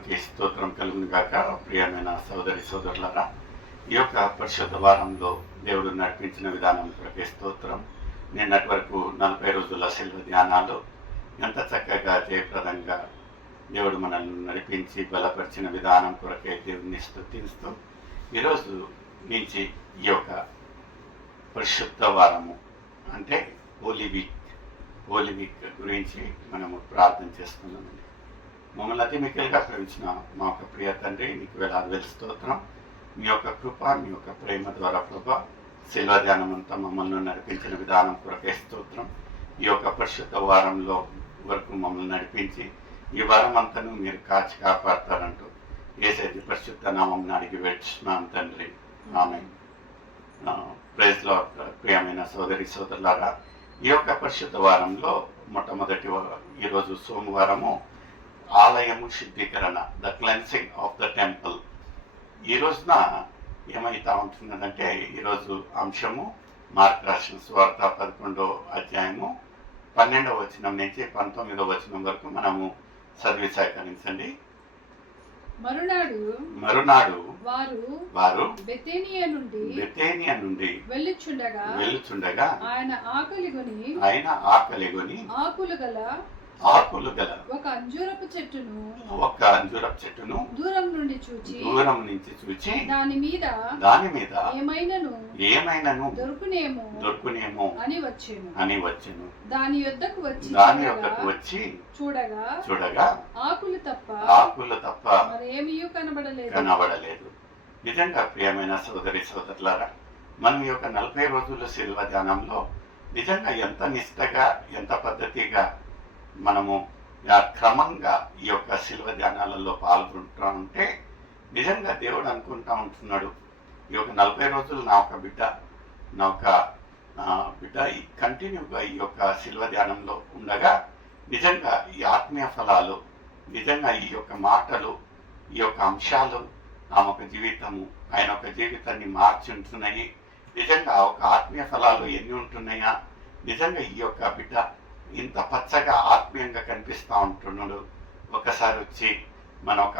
దేవునికి స్తోత్రం కలుగును గాక. ప్రియమైన సోదరి సోదరులారా, ఈ యొక్క పరిశుద్ధ వారంలో దేవుడు నడిపించిన విధానం కొరకే స్తోత్రం. నిన్నటి వరకు 40 రోజుల శిల్వ ధ్యానాలు ఎంత చక్కగా జయప్రదంగా దేవుడు మనల్ని నడిపించి బలపరిచిన విధానం కొరకే దేవుడిని స్తుతిస్తూ ఈరోజు నుంచి ఈ యొక్క పరిశుద్ధ వారము అంటే హోలీ వీక్ గురించి మనము ప్రార్థన చేసుకున్నామండి. మమ్మల్ని అతి మిక్కలుగా ప్రేమించిన మా యొక్క ప్రియ తండ్రి, నీకు వేలాది స్తోత్రం. మీ యొక్క కృప, మీ యొక్క ప్రేమ ద్వారా ప్రభా శిల్వ ధ్యానం అంతా మమ్మల్ని నడిపించిన విధానం కొరకే స్తోత్రం. ఈ యొక్క పరిశుద్ధ వారంలో వరకు మమ్మల్ని నడిపించి ఈ వారం అంతను మీరు కాచి కాపాడతారంటూ యేసయ్య పరిశుద్ధ నామం అడిగి వేడుచున్నాం తండ్రి, ఆమేన్. Praise lord. ప్రియమైన సోదరి సోదరులారా, ఈ యొక్క పరిశుద్ధ వారంలో మొట్టమొదటి ఈరోజు సోమవారము ఆలయము శుద్ధీకరణ, the cleansing of the temple. ఈ రోజున ఏమైతా ఉంటున్నదంటే ఈరోజు అంశము మార్కు రాసిన సువార్త 11వ అధ్యాయము 12వ వచనం నుంచి 19వ వచనం వరకు మనము చదివి సేకరించండి. మరునాడు వారు బెతేనియా నుండి వెళ్ళుచుండగా ఆయన ఆకలి కొని ఆకులు గల ఒక అంజూరపు చెట్టును దూరం నుంచి చూచి దాని మీద ఏమైనను దొరుకునేమో అని వచ్చెను. దాని యొద్దకు వచ్చి చూడగా ఆకులు తప్ప మరేమీ కనబడలేదు. నిజంగా ప్రియమైన సోదరి సోదరులారా, మనం ఈ యొక్క 40 రోజుల శిల్వ ధ్యానంలో నిజంగా ఎంత నిష్టగా, ఎంత పద్ధతిగా మనము క్రమంగా ఈ యొక్క శిల్వ ధ్యానాలలో పాల్గొంటూ ఉంటే నిజంగా దేవుడు అనుకుంటా ఉంటున్నాడు, ఈ యొక్క 40 రోజులు నా ఒక బిడ్డ కంటిన్యూగా ఈ యొక్క శిల్వ ధ్యానంలో ఉండగా నిజంగా ఈ ఆత్మీయ ఫలాలు, నిజంగా ఈ యొక్క మాటలు, ఈ యొక్క అంశాలు ఆమె ఒక జీవితము, ఆయన ఒక జీవితాన్ని మార్చి ఉంటున్నాయి. నిజంగా ఒక ఆత్మీయ ఫలాలు ఎన్ని ఉంటున్నాయా, నిజంగా ఈ యొక్క బిడ్డ ఇంత పచ్చగా ఆత్మీయంగా కనిపిస్తూ ఉంటున్నాడు. ఒకసారి వచ్చి మన ఒక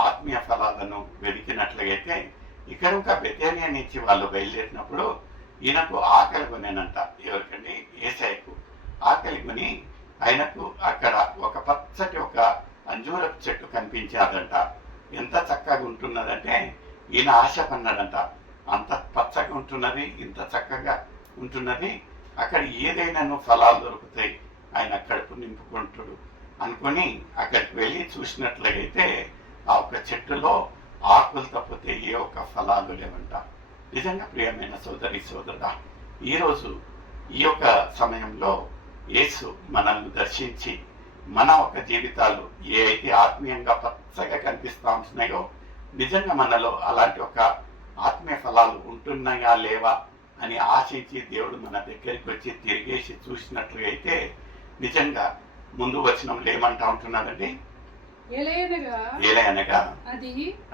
ఆత్మీయ ఫలాలను వెతికినట్లయితే ఇక్కడ ఒక బెతేనియా నుంచి వాళ్ళు బయలుదేరినప్పుడు ఈయనకు ఆకలి కొనేనంట. ఎవరికండి? యేసయ్యకు ఆకలి కొని ఆయనకు అక్కడ ఒక పచ్చటి ఒక అంజూరపు చెట్టు కనిపించాదంట. ఎంత చక్కగా ఉంటున్నదంటే ఈయన ఆశపన్నాడంట, అంత పచ్చగా ఉంటున్నది, ఇంత చక్కగా ఉంటున్నది, అక్కడ ఏదైనాను ఫలాలు దొరుకుతాయి, ఆయన కడుపు నింపుకుంటాడు అనుకొని అక్కడికి వెళ్ళి చూసినట్లయితే ఆ ఒక చెట్టులో ఆకులు తప్పితే ఏ ఒక్క ఫలాలు లేవంట. నిజంగా ప్రియమైన సోదరి సోదరుడా, ఈరోజు ఈ యొక్క సమయంలో యేసు మనల్ని దర్శించి మన ఒక జీవితాలు ఏ అయితే ఆత్మీయంగా పచ్చగా కనిపిస్తూ ఉంటున్నాయో నిజంగా మనలో అలాంటి ఒక ఆత్మీయ ఫలాలు ఉంటున్నాయా లేవా అని ఆశించి దేవుడు మన దగ్గరికి వచ్చి తిరిగేసి చూసినట్లయితే నిజంగా ముందు వచనంలో ఏమంటా ఉంటున్నాడండి? ఏలయనగా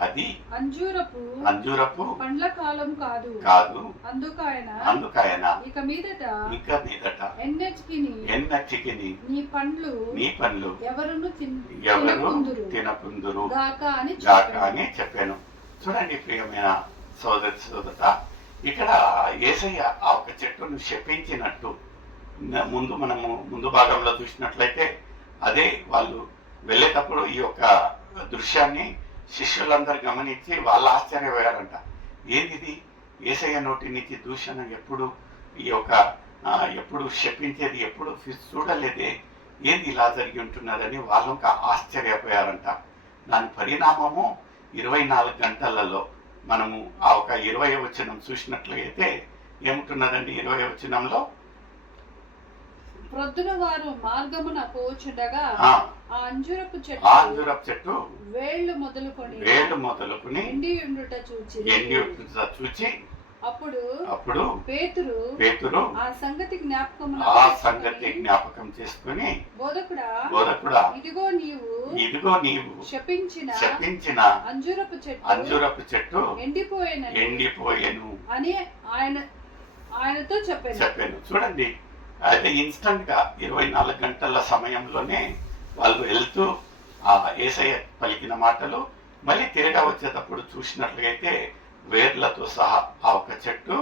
అది అంజూరపు పండ్ల కాలం కాదు, అందుకైన ఇక మీదట ఎన్నటికి నీ పండ్లు ఎవరు తినకుందురు గాక అని చెప్పాను. చూడండి ప్రియమైన సోదరి సోదర, ఇక్కడ యేసయ్య ఆ ఒక చెట్టును శపించినట్టు ముందు భాగంలో చూసినట్లయితే అదే వాళ్ళు వెళ్ళేటప్పుడు ఈ యొక్క దృశ్యాన్ని శిష్యులందరూ గమనించి వాళ్ళు ఆశ్చర్యపోయారంట. ఏంటిది? యేసయ్య నోటి నుంచి దూషణ ఎప్పుడు శపించేది ఎప్పుడు చూడలేదే, ఏంది ఇలా జరిగి ఉంటున్నదని వాళ్ళు ఇంకా ఆశ్చర్యపోయారంట. దాని పరిణామము 24 గంటలలో మనము ఆ ఒక 20వ వచనం చూసినట్లయితే ఏముంటున్నదండి? 20వ వచనంలో ప్రొద్దున వారు మార్గమున పోచుండగా ఆ అంజూరపు చెట్టు వేళ్ళు మొదలుకొని ఎండి ఉండుట చూచి అప్పుడు పేతురు ఆ సంగతి జ్ఞాపకం చేసుకుని బోధకుడా ఇదిగో నీవు శపించిన అంజూరపు చెట్టు ఎండిపోయేను అని ఆయనతో చెప్పాను. చూడండి, అయితే ఇన్స్టంట్ గా 24 గంటల సమయంలోనే వాళ్ళు వెళ్తూ ఆ యేసయ్య పలికిన మాటలు మళ్ళీ తిరిగా వచ్చేటప్పుడు చూసినట్లయితే వేర్లతో సహా ఆ ఒక చెట్టు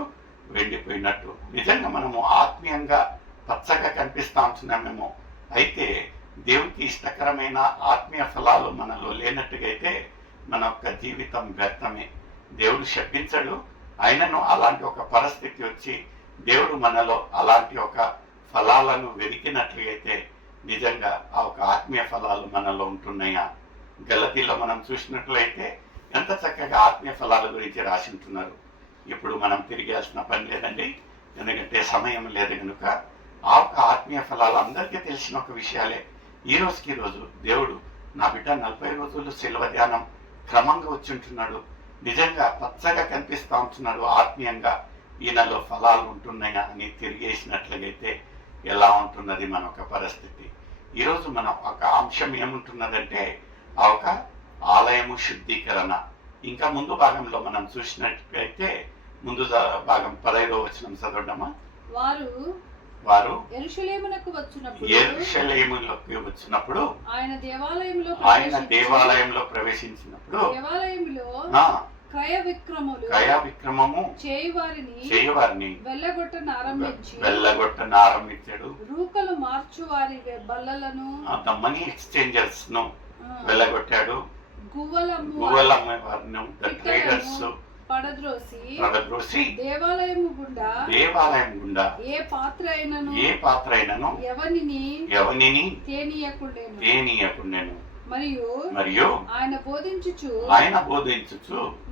వెండిపోయినట్టు. నిజంగా మనము ఆత్మీయంగా పచ్చగా కనిపిస్తా ఉంటున్నామేమో, అయితే దేవునికి ఇష్టకరమైన ఆత్మీయ ఫలాలు మనలో లేనట్టుగా అయితే మన యొక్క జీవితం వ్యర్థమే. దేవుడు శపించడు, ఆయనను అలాంటి ఒక పరిస్థితి వచ్చి దేవుడు మనలో అలాంటి ఒక ఫలాలను వెతికినట్లయితే నిజంగా ఆ ఒక ఆత్మీయ ఫలాలు మనలో ఉంటున్నాయా? గలతీలో మనం చూసినట్లయితే ఎంత చక్కగా ఆత్మీయ ఫలాల గురించి రాసి ఉంటున్నారు. ఇప్పుడు మనం తిరిగేయాల్సిన పని లేదండి, ఎందుకంటే సమయం లేదు కనుక. ఆ ఒక ఆత్మీయ ఫలాలు అందరికీ తెలిసిన ఒక విషయాలే. ఈ రోజు దేవుడు నా బిడ్డ 40 రోజులు శిల్వ ధ్యానం క్రమంగా వచ్చి ఉంటున్నాడు, నిజంగా పచ్చగా కనిపిస్తూ ఉంటున్నాడు ఆత్మీయంగా, ఈయనలో ఫలాలు ఉంటున్నాయా అని తిరిగేసినట్లయితే ఎలా ఉంటున్నది మన ఒక పరిస్థితి? ఈరోజు మన ఒక అంశం ఏముంటున్నదంటే ఆ ఒక ఆలయము శుద్ధీకరణ. ఇంకా ముందు భాగంలో మనం చూసినట్లయితే ముందు భాగం 15వ వచనం చదవడమా? వారు యెరూషలేమునకు వచ్చినప్పుడు ఆయన దేవాలయంలో ప్రవేశించినప్పుడు దేవాలయంలో క్రయ విక్రమము చేయువారిని వెళ్ళగొట్టనారంభించాడు. రూకలు మార్చు వారి బల్లలను మనీ ఎక్స్చేంజర్స్ ను వెళ్ళగొట్టాడు. గువ్వలమ్ము ట్రేడర్స్ పడద్రోసి దేవాలయం గుండా ఏ పాత్ర అయినను ఎవనిని తేనీయకుండెను. మరియు ఆయన బోధించుచు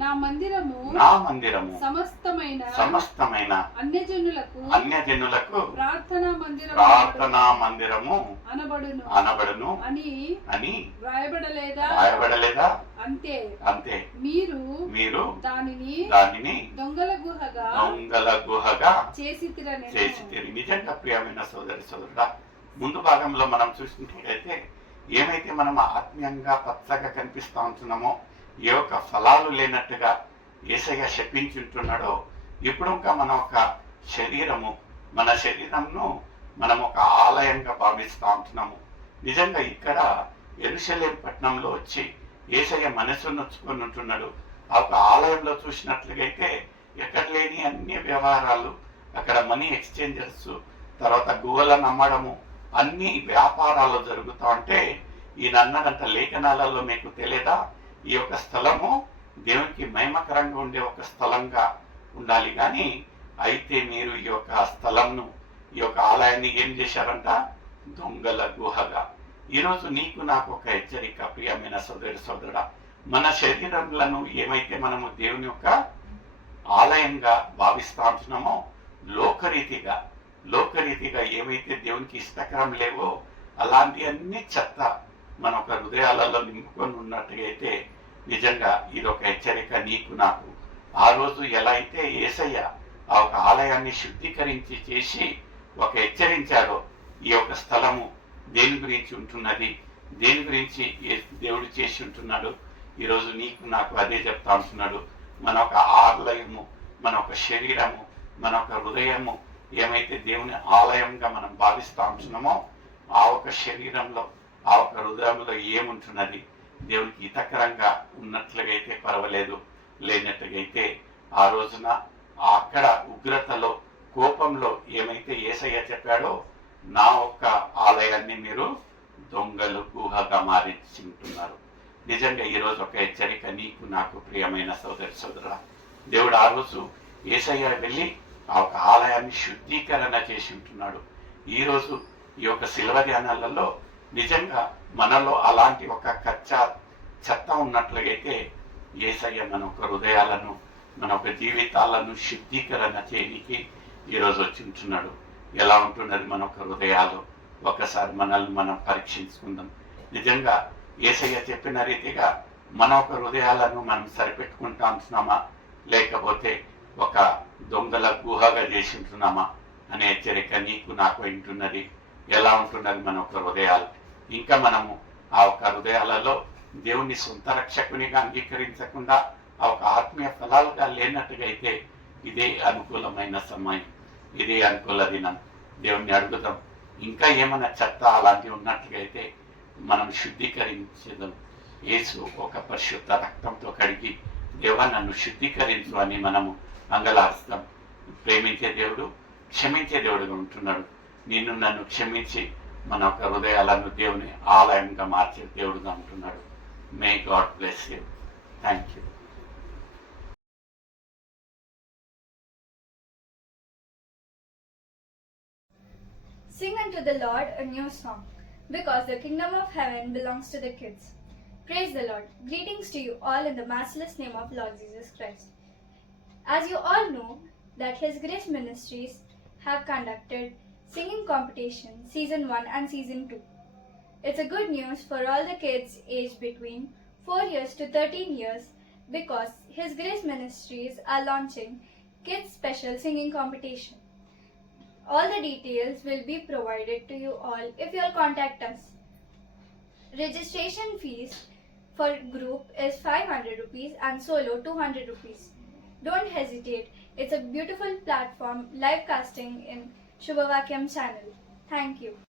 నా మందిరము సమస్తమైన అన్యజనులకు ప్రార్థనా మందిరము అనబడును అని వ్రాయబడలేదా? అంతే మీరు దానిని దొంగల గుహగా చేసితిరి. నిజంగా ప్రియమైన సోదరుడా, ముందు భాగంలో మనం చూసినట్లయితే ఏమైతే మనం ఆత్మీయంగా పచ్చగా కనిపిస్తూ ఉంటున్నామో, ఏ ఒక్క ఫలాలు లేనట్టుగా యేసయ్య శపించుంటున్నాడో, ఇప్పుడు ఇంకా మన ఒక మన శరీరంను మనం ఒక ఆలయంగా భావిస్తూ ఉంటున్నాము. నిజంగా ఇక్కడ యెరూషలేం పట్టణంలో వచ్చి యేసయ్య మనసు నొచ్చుకొని ఉంటున్నాడు. ఆ ఒక ఆలయంలో చూసినట్లయితే ఎక్కడ లేని అన్ని వ్యవహారాలు, అక్కడ మనీ ఎక్స్చేంజర్స్, తర్వాత గువ్వలను అమ్మడము, అన్ని వ్యాపారాలు జరుగుతా ఉంటే ఈయన అన్నదంట లేఖనాలలో మీకు తెలియదా, ఈ యొక్క స్థలము దేవునికి మహిమకరంగా ఉండే ఒక స్థలంగా ఉండాలి, కానీ అయితే మీరు ఈ యొక్క స్థలంను, ఈ యొక్క ఆలయాన్ని ఏం చేశారంట? దొంగల గుహగా. ఈరోజు నీకు నాకు ఒక హెచ్చరిక ప్రియమైన సోదరుడా, మన శరీరములను ఏమైతే మనము దేవుని యొక్క ఆలయంగా భావిస్తా ఉంటున్నామో, లోకరీతిగా ఏమైతే దేవునికి ఇష్టకరం లేవో అలాంటి అన్ని చెత్త మన ఒక హృదయాలలో నింపుకొని ఉన్నట్టుగైతే నిజంగా ఇది ఒక హెచ్చరిక నీకు నాకు. ఆ రోజు ఎలా అయితే యేసయ్య ఆ ఒక ఆలయాన్ని శుద్ధీకరించి చేసి ఒక హెచ్చరించాడో, ఈ యొక్క స్థలము దేని గురించి ఉంటున్నది, దేని గురించి దేవుడు చేసి ఉంటున్నాడు, ఈరోజు నీకు నాకు అదే చెప్తా ఉంటున్నాడు. మన ఒక ఆలయము, మన ఒక శరీరము, మన ఒక హృదయము ఏమైతే దేవుని ఆలయంగా మనం భావిస్తా ఉంటున్నామో, ఆ ఒక శరీరంలో, ఆ ఒక హృదయంలో ఏముంటున్నది? దేవునికి హితకరంగా ఉన్నట్లుగా అయితే పర్వాలేదు, లేనట్టుగైతే ఆ రోజున అక్కడ ఉగ్రతలో, కోపంలో ఏమైతే యేసయ్య చెప్పాడో, నా ఒక్క ఆలయాన్ని మీరు దొంగలు గుహగా మారించి ఉంటున్నారు. నిజంగా ఈరోజు ఒక హెచ్చరిక నీకు నాకు ప్రియమైన సోదరుడా. దేవుడు ఆ రోజు యేసయ్య వెళ్ళి ఆ ఒక ఆలయాన్ని శుద్ధీకరణ చేసి ఉంటున్నాడు. ఈరోజు ఈ యొక్క శిల్వ ధ్యానాలలో నిజంగా మనలో అలాంటి ఒక చెత్త ఉన్నట్లయితే యేసయ్య మన ఒక హృదయాలను, మన ఒక జీవితాలను శుద్ధీకరణ చేయడానికి ఈరోజు వచ్చి ఉంటున్నాడు. ఎలా ఉంటున్నది మన ఒక హృదయాలు? ఒకసారి మనల్ని మనం పరీక్షించుకుందాం. నిజంగా యేసయ్య చెప్పిన రీతిగా మన ఒక హృదయాలను మనం సరిపెట్టుకుంటా ఉంటున్నామా, లేకపోతే ఒక దొంగల గుహగా చేసి ఉంటున్నామా అనే హెచ్చరిక నీకు నాకు వింటున్నది. ఎలా ఉంటున్నది మన ఒక హృదయాలు? ఇంకా మనము ఆ ఒక హృదయాలలో దేవుని సొంత రక్షకునిగా అంగీకరించకుండా ఆ ఒక ఆత్మీయ ఫలాలుగా లేనట్టుగా అయితే ఇదే అనుకూలమైన సమయం, ఇదే అనుకూల దినం. దేవుణ్ణి అడుగుదాం. ఇంకా ఏమైనా చెత్త అలాంటివి ఉన్నట్లుగా అయితే మనం శుద్ధీకరించడం. యేసు ఒక పరిశుద్ధ రక్తంతో కడిగి దేవా నన్ను శుద్ధీకరించు అని మనము అంగలారుస్తాం. ప్రేమించే దేవుడు క్షమించే దేవుడుగా ఉంటున్నాడు. నిన్ను నన్ను క్షమించి మన యొక్క హృదయాలను దేవుని ఆలయంగా మార్చే దేవుడుగా ఉంటున్నాడు. May God bless you. Thank you. Sing unto the Lord a new song, because the kingdom of heaven belongs to the kids. Praise the Lord. Greetings to you all in the matchless name of Lord Jesus Christ. As you all know that His Grace Ministries have conducted singing competition season 1 and season 2. It's a good news for all the kids aged between 4 years to 13 years because His Grace Ministries are launching kids special singing competition. All the details will be provided to you all if you all contact us. Registration fees for group is 500 rupees and solo 200 rupees. Don't hesitate. It's a beautiful platform live casting in Shubhavakyam channel. Thank you.